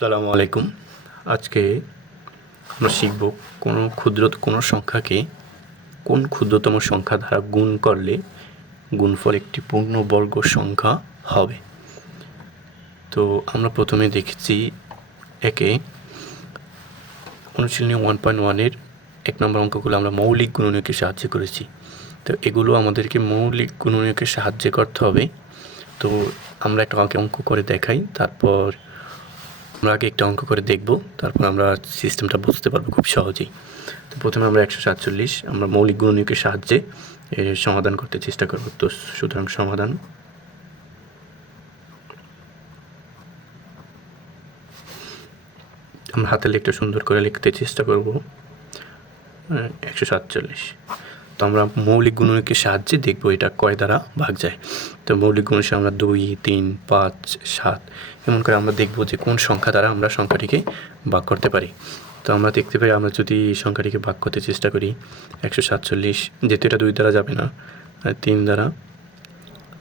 আসসালামু আলাইকুম। আজকে আমরা শিখব কোনো সংখ্যাকে কোন ক্ষুদ্রতম সংখ্যা দ্বারা গুণ করলে গুণফল একটি পূর্ণবর্গ সংখ্যা হবে। তো আমরা প্রথমে দেখেছি একে অনুশীলনী 1.1 1 নম্বর অঙ্কগুলো আমরা মৌলিক গুণনীয়কের সাহায্যে করেছি। তো এগুলো আমাদেরকে মৌলিক গুণনীয়কের সাহায্যে করতে হবে। তো আমরা একটা অঙ্ক করে দেখাই, তারপর আমরা আগে একটা অঙ্ক করে দেখব, তারপর আমরা সিস্টেমটা বুঝতে পারবো খুব সহজেই। তো প্রথমে আমরা 147 আমরা মৌলিক গুণনীয়কের সাহায্যে এর সমাধান করতে চেষ্টা করব। তো সুতরাং সমাধান আমরা হাতে লিখতে সুন্দর করে লিখতে চেষ্টা করব 147। তো আমরা মৌলিক গুণনীয়কের সাহায্যে দেখব এটা কয় দ্বারা ভাগ যায়। তো মৌলিক গুণনীয়কে আমরা 2, 3, 5, 7 এমন করে আমরা দেখব যে কোন সংখ্যা দ্বারা আমরা সংখ্যাটিকে ভাগ করতে পারি। তো আমরা দেখতে পাই আমরা যদি সংখ্যাটিকে ভাগ করতে চেষ্টা করি 147, যেহেতু এটা 2 দ্বারা যাবে না, 3 দ্বারা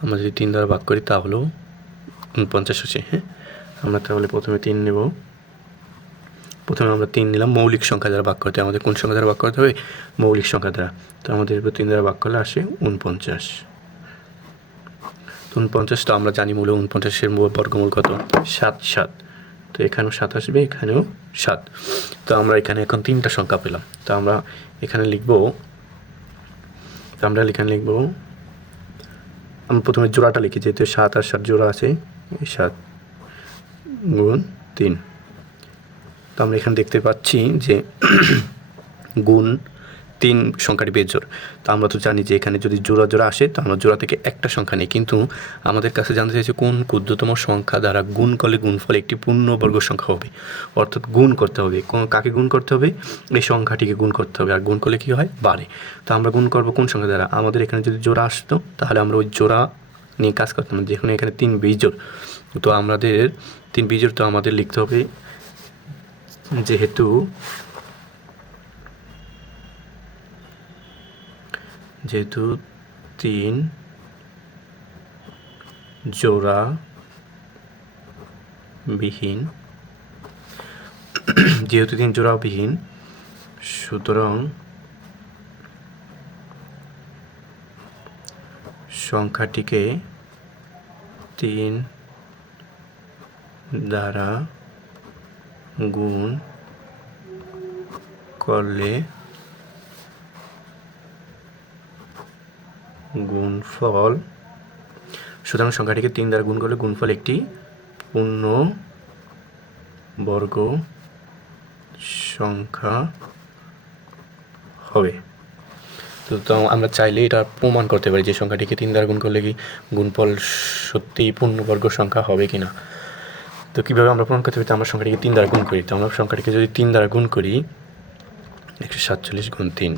আমরা যদি 3 দ্বারা ভাগ করি তাহলেও 49 আসে। হ্যাঁ, আমরা তাহলে প্রথমে 3 নেব। প্রথমে আমরা 3 নিলাম। মৌলিক সংখ্যা দ্বারা ভাগ করতে আমাদের কোন সংখ্যা দ্বারা ভাগ করতে হবে? মৌলিক সংখ্যা দ্বারা। তো আমাদের 3 দ্বারা ভাগ করলে আসে 49। 49 তো আমরা জানি মূল 49-এর বর্গমূল কত? 7। তো এখানেও 7 আসবে, এখানেও 7। তো আমরা এখানে এখন 3টা সংখ্যা পেলাম। তো আমরা এখানে লিখব, আমরা প্রথমে জোড়াটা লিখি, যেহেতু 7 আর 7 জোড়া আছে, 7 গুণ 3। তো আমরা এখানে দেখতে পাচ্ছি যে গুণ 3 সংখ্যাটি বেজোড়। তো আমরা তো জানি যে এখানে যদি জোড়া আসে তো আমরা জোড়া থেকে একটা সংখ্যা নিই, কিন্তু আমাদের কাছে জানতে চাইছে কোন ক্ষুদ্রতম সংখ্যা দ্বারা গুণ করলে গুণফল একটি পূর্ণবর্গ সংখ্যা হবে। অর্থাৎ গুণ করতে হবে, কাকে গুণ করতে হবে? এই সংখ্যাটিকে গুণ করতে হবে। আর গুণ করলে কী হয়? বাড়ে। তো আমরা গুণ করবো কোন সংখ্যা দ্বারা? আমাদের এখানে যদি জোড়া আসতো তাহলে আমরা ওই জোড়া নিয়ে কাজ করতাম, যেখানে এখানে 3 বিজোড়। তো আমাদের 3 বিজোড়, তো আমাদের লিখতে হবে যেহেতু 3 জোড়া বিহীন, সুতরাং সংখ্যাটিকে 3 দ্বারা গুণ করলে গুণফল, সুতরাং সংখ্যাটিকে 3 দ্বারা গুণ করলে গুণফল একটি পূর্ণবর্গ সংখ্যা হবে। তো আমরা চাইলে এটা প্রমাণ করতে পারি যে সংখ্যাটিকে 3 দ্বারা গুণ করলে কি গুণফল সত্যিই পূর্ণবর্গ সংখ্যা হবে কিনা। তো কীভাবে আমরা প্রমাণ করতে পারি? আমরা সংখ্যাটিকে 3 দ্বারা গুণ করি। তো আমরা সংখ্যাটিকে যদি 3 দ্বারা গুণ করি, 147 গুণ 3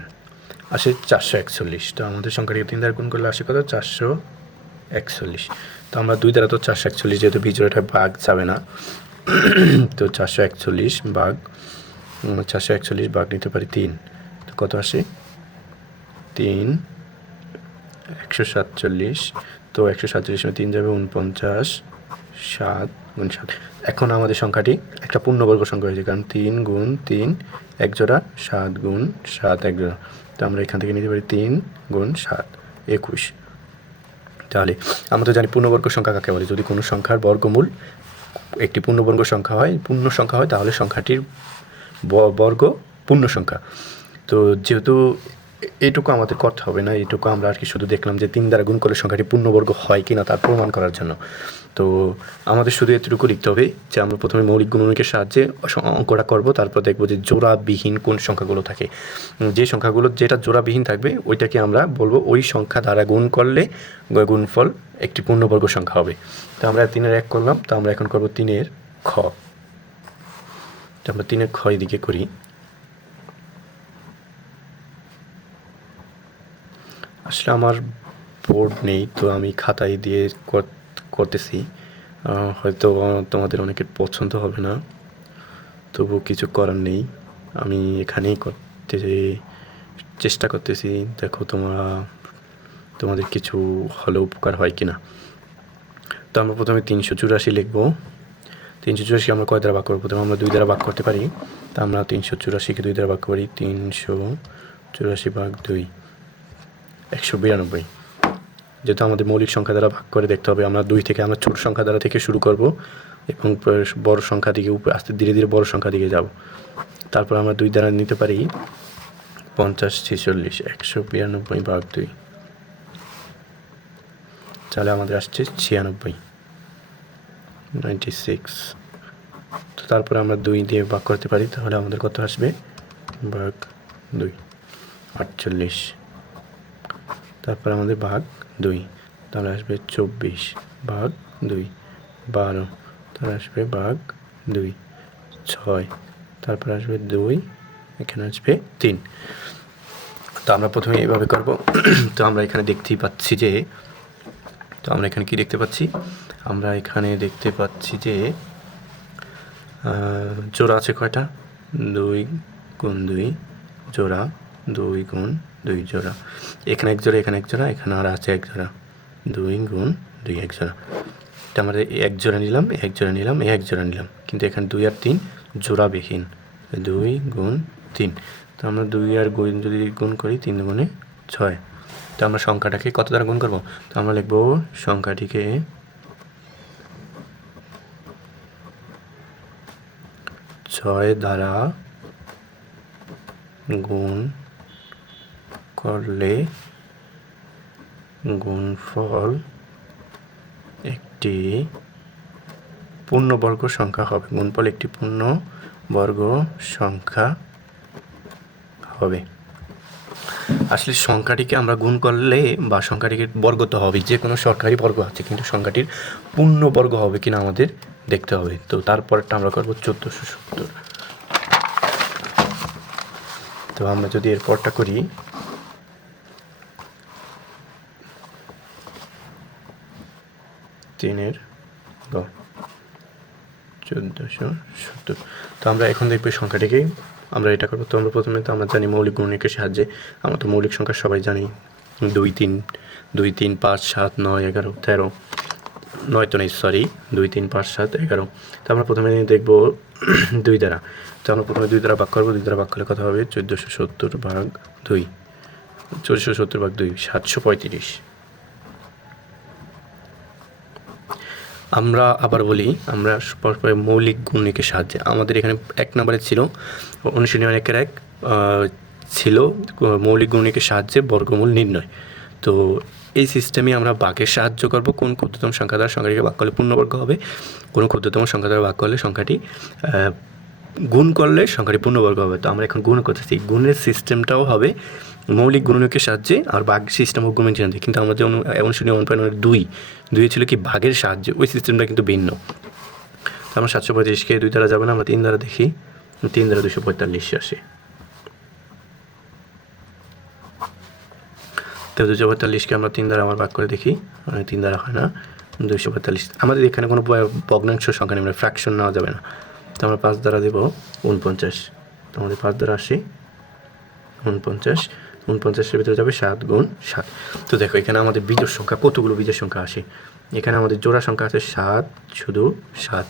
আসে 441। তো আমাদের সংখ্যাটিকে 3 দ্বারা গুণ করলে আসে কত? 441। তো আমরা 2 দ্বারা তো 441, যেহেতু বিজোড়টা ভাগ যাবে না, তো 441 ভাগ নিতে পারি 3। তো কত আসে? 3 147। তো 147 में 3 যাবে 49, 7 গুণ 7। এখন আমাদের সংখ্যাটি একটা পূর্ণবর্গ সংখ্যা হয়েছে, কারণ 3 গুণ 3 এক জোড়া, 7 গুণ 7 এক জোড়া। তো আমরা এখান থেকে নিতে পারি 3 গুণ 7 21। তাহলে আমরা তো জানি পূর্ণবর্গ সংখ্যা কাকে বলে? যদি কোনো সংখ্যার বর্গমূল একটি পূর্ণবর্গ সংখ্যা হয়, তাহলে সংখ্যাটির বর্গ পূর্ণ সংখ্যা। তো যেহেতু এইটুকু আমাদের করতে হবে না, এইটুকু আমরা আর কি শুধু দেখলাম যে 3 দ্বারা গুণ করলে সংখ্যাটি পূর্ণবর্গ হয় কি না তার প্রমাণ করার জন্য। তো আমাদের শুধু এতটুকু লিখতে হবে যে আমরা প্রথমে মৌলিক গুণনীয়কের সাহায্যে অঙ্কটা করব, তারপর দেখব যে জোড়াবিহীন কোন সংখ্যাগুলো থাকে। যে সংখ্যাগুলো যেটা জোড়াবিহীন থাকবে ওইটাকে আমরা বলবো ওই সংখ্যা দ্বারা গুণ করলে গুণফল একটি পূর্ণবর্গ সংখ্যা হবে। তো আমরা 3-এর 1 করলাম, তো আমরা এখন করব 3-এর খ। তো আমরা 3-এর খ এদিকে করি। আসলে আমার বোর্ড নেই, তো আমি খাতায় দিয়ে করতেছি। হয়তো তোমাদের অনেকের পছন্দ হবে না, তবু কিছু করার নেই, আমি এখানেই করতে চেষ্টা করতেছি। দেখো তোমাদের কিছু হলে উপকার হয় কি না। তো আমরা প্রথমে 384 লিখব। 384 আমরা কয় দ্বারা ভাগ করবো? প্রথমে আমরা 2 দ্বারা ভাগ করতে পারি। তা আমরা 384-কে 2 দ্বারা ভাগ করি। 384 ভাগ 2 192। যেহেতু আমাদের মৌলিক সংখ্যা দ্বারা ভাগ করে দেখতে হবে, আমরা 2 থেকে আমরা ছোট সংখ্যা দ্বারা থেকে শুরু করব এবং বড় সংখ্যা দিকে উপরে আস্তে ধীরে ধীরে বড় সংখ্যা দিকে যাব। তারপর আমরা 2 দ্বারা নিতে পারি 50-46 192 ভাগ 2, তাহলে আমাদের আসছে 96 96। তো তারপরে আমরা 2 দিয়ে ভাগ করতে পারি, তাহলে আমাদের কত আসবে? ভাগ 2 48। তারপর আমাদের ভাগ 2, তাহলে আসবে 24 ভাগ 2 12, তাহলে আসবে ভাগ 2 6, তারপর আসবে 2, এখানে আসবে 3। তো আমরা প্রথমে এইভাবে করব। তো আমরা এখানে দেখতেই পাচ্ছি যে আমরা এখানে দেখতে পাচ্ছি যে জোড়া আছে কয়টা? 2 গুণ 2 জোড়া, 2 গুণ 2 জোড়া, এখানে 1 জোড়া, এখানে 1 জোড়া, এখানে আর আছে 1 জোড়া, 2 গুণ 2 1 জোড়া। এটা আমরা 1 জোড়া নিলাম, 1 জোড়া নিলাম, 1 জোড়া নিলাম, কিন্তু এখানে 2 আর 3 জোড়াবিহীন। 2 গুণ 3, তো আমরা 2 আর যদি গুণ করি 3 গুণে 6। তো আমরা সংখ্যাটাকে কত দ্বারা গুণ করব? তো আমরা লিখব সংখ্যাটিকে 6 দ্বারা গুণ করলে গুণফল একটি পূর্ণবর্গ সংখ্যা হবে। গুণফল একটি পূর্ণবর্গ সংখ্যা হবে। আসলে সংখ্যাটিকে আমরা গুণ করলে বা সংখ্যাটিকে বর্গ তো হবে, যে কোনো সরকারি বর্গ আছে, কিন্তু সংখ্যাটির পূর্ণবর্গ হবে কিনা আমাদের দেখতে হবে। তো তারপরটা আমরা করব 1470। তো আমরা যদি এরপরটা করি, তিনের 1470। তো আমরা এখন দেখব সংখ্যাটিকে আমরা এটা করবো। তো আমরা প্রথমে তো আমরা জানি মৌলিক গুণনীয়কের সাহায্যে, আমরা তো মৌলিক সংখ্যা সবাই জানি 2 3 5 7 9 11 13, 9 তো নেই, সরি, 2 3 5 7 11। তো আমরা প্রথমে দেখব 2 দ্বারা। তো আমরা প্রথমে 2 দ্বারা ভাগ করবো। 2 দ্বারা ভাগ করলে কত হবে? 1470 ভাগ 2, 1470 ভাগ 2 735। আমরা আবার বলি, আমরা পরপর মৌলিক গুণনীয়কের সাহায্যে, আমাদের এখানে 1 নম্বরে ছিল অনুশীলনী 1-1 ছিল মৌলিক গুণনীয়কের সাহায্যে বর্গমূল নির্ণয়। তো এই সিস্টেমে আমরা ভাগের সাহায্য করব। কোন ক্ষুদ্রতম সংখ্যা দ্বারা সংখ্যাটিকে ভাগ করলে পূর্ণবর্গ হবে, কোন ক্ষুদ্রতম সংখ্যা দ্বারা ভাগ করলে সংখ্যাটি গুণ করলে সংখ্যাটি পূর্ণবর্গ হবে। তো আমরা এখন গুণ করতেছি, গুণের সিস্টেমটাও হবে মৌলিক গুণনীয়কের সাহায্যে আর ভাগ সিস্টেম অগ্রগণিত সিদ্ধান্তে। কিন্তু আমাদের অনুশীলনী 1.2 ছিল কি ভাগের সাহায্যে, ওই সিস্টেমটা কিন্তু ভিন্ন। তো আমরা 735-কে 2 দ্বারা যাবে না, আমরা 3 দ্বারা দেখি। 3 দ্বারা 245 আসে। তো 245-কে আমরা 3 দ্বারা আবার ভাগ করে দেখি, 3 দ্বারা হয় না, 245। আমাদের এখানে কোনো ভগ্নাংশ সংখ্যা নেই, ফ্র্যাকশন নেওয়া যাবে না। তো আমরা 5 দ্বারা দেবো 49। তো আমাদের 5 দ্বারা আসে 49। 49-এর ভিতরে যাবে 7 গুণ 7। তো দেখো এখানে আমাদের বিজোড় সংখ্যা, কতগুলো বিজোড় সংখ্যা আসে। এখানে আমাদের জোড়া সংখ্যা আছে 7, শুধু 7।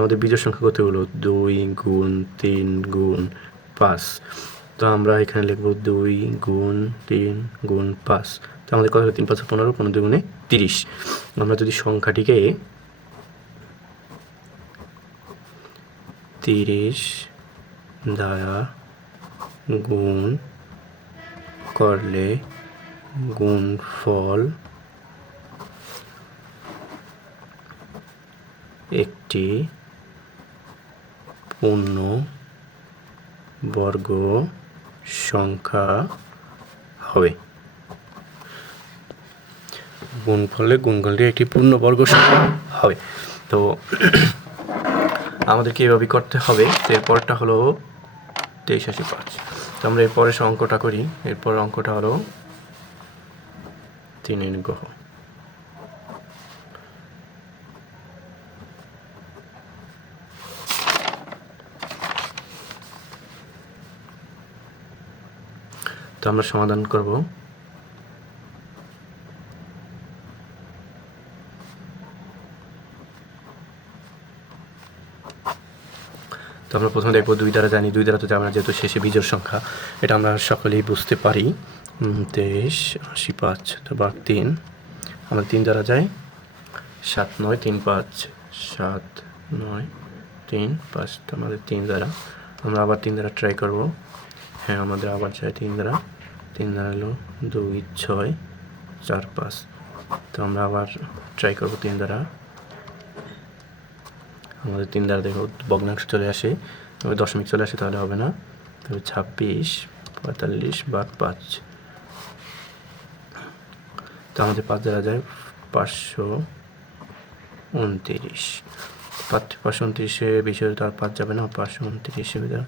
আমাদের বিজোড় সংখ্যা কতগুলো? 2 গুণ 3 গুণ 5। তো আমরা এখানে লিখব 2 গুণ 3 গুণ 5। তো আমাদের কত হলো? 3 5 15, 15 2 গুণে 30। আমরা যদি সংখ্যাটিকে 30 দ্বারা গুণ করলে গুণফল একটি পূর্ণবর্গ সংখ্যা হবে। গুণফলটি একটি পূর্ণবর্গ সংখ্যা হবে। তো আমাদেরকে এভাবে করতে হবে। এরপরটা হলো 23-5। তো আমরা এরপরে অঙ্কটা করি। এরপর অঙ্কটা হলো 3 গ্রহ। তো আমরা সমাধান করব। তো আমরা প্রথমে দেখবো 2 দ্বারা জানি, 2 দ্বারা তো যাবে না যেহেতু শেষে বিজোড় সংখ্যা, এটা আমরা সকলেই বুঝতে পারি। 23 85 তো ভাগ 3, আমরা 3 দ্বারা যাই 7 9 3 5 7 9 3 5, তো আমাদের 3 দ্বারা, আমরা আবার 3 দ্বারা ট্রাই করব। হ্যাঁ, আমাদের আবার চাই 3 দ্বারা, 3 দ্বারা হলো 2 6 4 5, তো আমরা আবার ট্রাই করব 3 দ্বারা। আমাদের 3 দ্বারা দেখো ভগ্নাংশ চলে আসে, তবে দশমিক চলে আসে, তাহলে হবে না। তবে 26 45 ভাগ 5, তো আমাদের 5 দ্বারা যায় 529, 529-এ বিষয়ে তো আর 5 যাবে না, 529-এ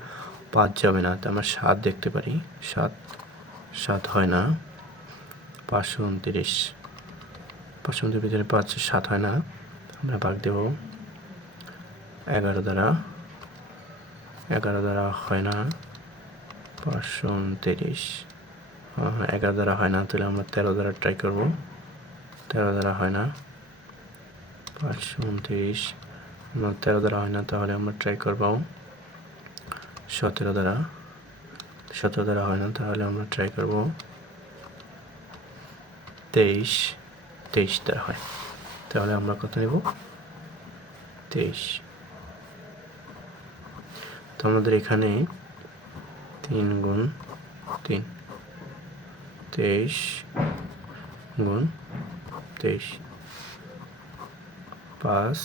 5 যাবে না, তো আমরা 7 দেখতে পারি। 7 হয় না, 529 ভিতরে 5 7 হয় না, আমরা ভাগ দেব 11 দ্বারা, 11 দ্বারা হয় না, 529 11 দ্বারা হয় না, তাহলে আমরা 13 দ্বারা ট্রাই করব। 13 দ্বারা হয় না, 529 13 দ্বারা হয় না, তাহলে আমরা ট্রাই করব 17 দ্বারা। 17 দ্বারা হয় না, তাহলে আমরা ট্রাই করব 23 দ্বারা হয়, তাহলে আমরা কত নেব 23। তো আমাদের এখানে 3 গুণ 3 23 গুণ 23 5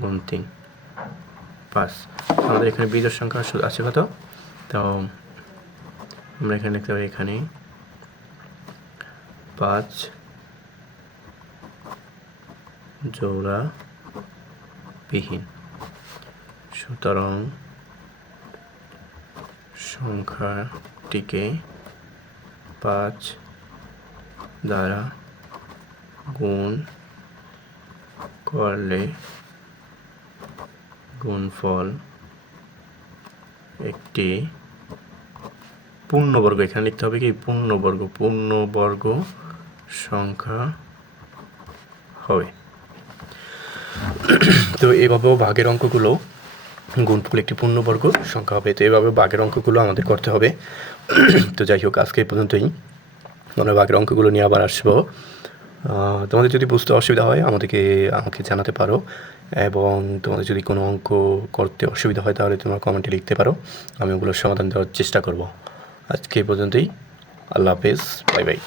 গুণ 3 5, আমাদের এখানে বিজোড় সংখ্যা আছে কত, তো আমরা এখানে লিখতে পারি এখানে 5 জোড়া বিহীন, সুতরাং সংখ্যাটিকে 5 দ্বারা গুণ করলে গুণফল একটি পূর্ণবর্গ, এখানে লিখতে হবে কি পূর্ণবর্গ সংখ্যা হবে। তো এভাবেও ভাগের অঙ্কগুলো, গুণফল একটি পূর্ণবর্গ সংখ্যা হবে, তো এভাবে ভাগের অঙ্কগুলো আমাদের করতে হবে। তো যাই হোক, আজকে এই পর্যন্তই, আমরা ভাগের অঙ্কগুলো নিয়ে আবার আসবো। তোমাদের যদি বুঝতে অসুবিধা হয় আমাকে জানাতে পারো, এবং তোমাদের যদি কোনো অঙ্ক করতে অসুবিধা হয় তাহলে তোমরা কমেন্টে লিখতে পারো, আমি ওগুলোর সমাধান দেওয়ার চেষ্টা করব। আজকে এই পর্যন্তই, আল্লাহ হাফেজ, বাই বাই।